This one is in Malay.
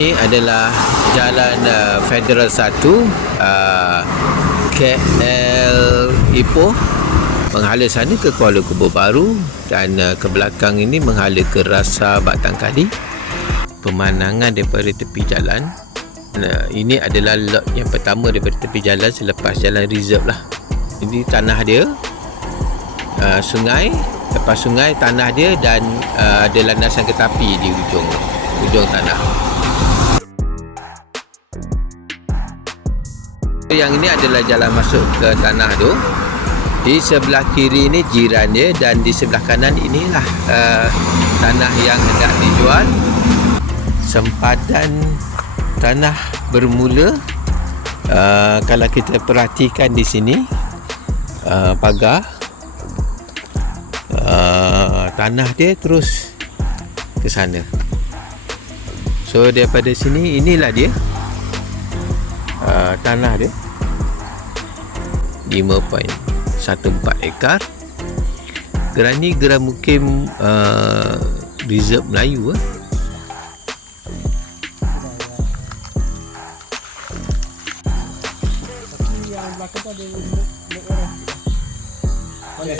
Ini adalah jalan Federal 1 KL Ipoh, menghala sana ke Kuala Kebun Baru, dan ke belakang ini menghala ke Rasa Batang Kali. Pemandangan daripada tepi jalan, ini adalah lot yang pertama daripada tepi jalan selepas jalan reserve lah. Ini tanah dia, sungai, lepas sungai tanah dia, dan ada landasan kereta api di ujung tanah. Yang ini adalah jalan masuk ke tanah tu. Di sebelah kiri ini jiran dia, dan di sebelah kanan inilah tanah yang hendak dijual. Sempadan tanah bermula, kalau kita perhatikan di sini, pagar, tanah dia terus ke sana. So daripada sini, inilah dia tanah dia 5.14 ekar. Gerani Geram Mukim Reserve Melayu. Yang belakang tu ada orang. Boleh.